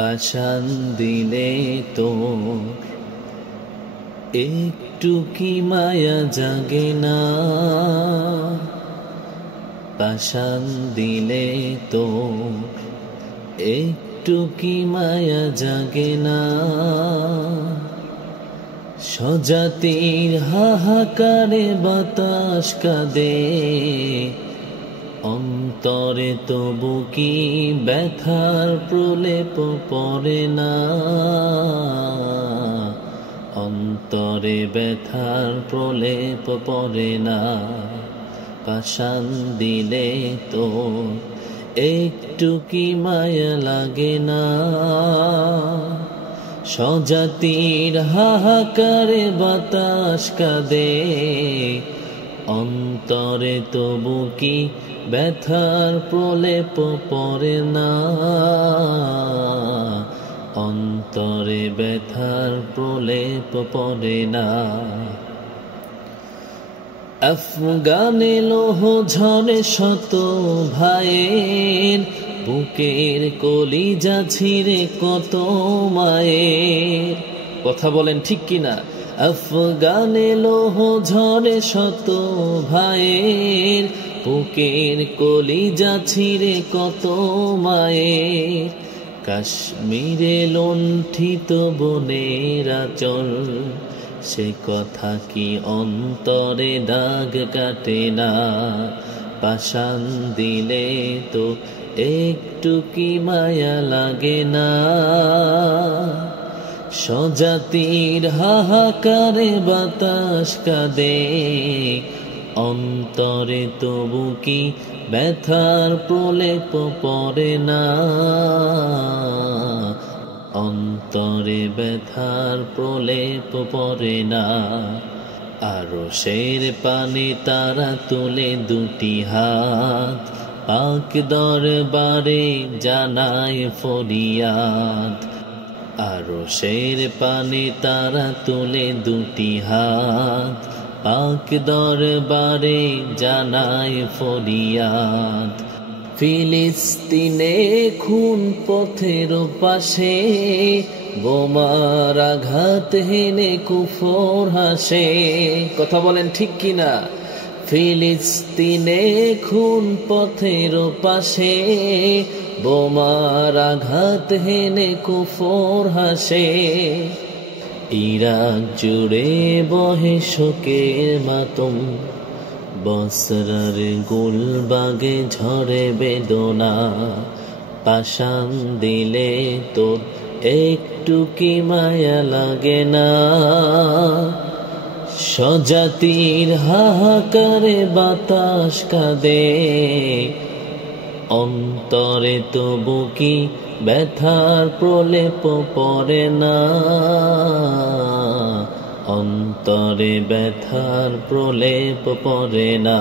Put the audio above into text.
পাষাণ দিলে তো একটু কি মায়া জাগে না, পাষাণ দিলে তো একটু কি মায়া জাগে না। স্বজাতির হাহাকারে বাতাস কাঁদে, অন্তরে তবু কি ব্যথার প্রলেপ পড়ে না, অন্তরে ব্যথার প্রলেপ পড়ে না। পাষাণ দিলে তো একটু কি মায়া লাগে না। স্বজাতির হাহাকারে বাতাস কাঁদে, অন্তরে তবু কি ব্যথার প্রলেপ পড়ে না, অন্তরে ব্যথার প্রলেপ পড়ে না। আফগানে লৌহ ঝরে শত ভাইয়ের, বুকের কলিজা ছিঁড়ে কত মায়ের। কথা বলেন ঠিক কিনা? আফগানে লৌহ ঝরে শত ভাইয়ের, বুকের কলিজা ছিঁড়ে কত মায়ের। কাশ্মীরে লুণ্ঠিত বনের আঁচল, সে কথা কি অন্তরে দাগ কাটে না। পাষাণ দিলে তো একটু কি মায়া লাগে না। স্বজাতির হাহাকারে বাতাস কাঁদে, অন্তরে তবু কি ব্যথার প্রলেপ পড়ে না, অন্তরে ব্যথার প্রলেপ পড়ে না। আরশের পানে তারা তুলে দুটি হাত, পাক দরবারে জানায় ফরিয়াদ। আরশের পানে তারা তুলে দুটি হাত, পাক দরবারে জানায় ফরিয়াদ। ফিলিস্তিনে খুন পথের পাশে, বোমার আঘাত হেনে কুফর হাসে। কথা বলেন ঠিক কিনা? ফিলিস্তিনে খুন পথের পাশে, বোমার আঘাত হেনে কুফর হাসে। ইরাক জুড়ে বহে শোকের মাতম, বসরার গুলবাগে ঝরে বেদনা। পাষাণ দিলে তোর একটু কি মায়া লাগে না। স্বজাতির হাহাকারে বাতাস কাঁদে, অন্তরে তবু কি ব্যথার প্রলেপ পড়ে না, অন্তরে ব্যথার প্রলেপ পড়ে না।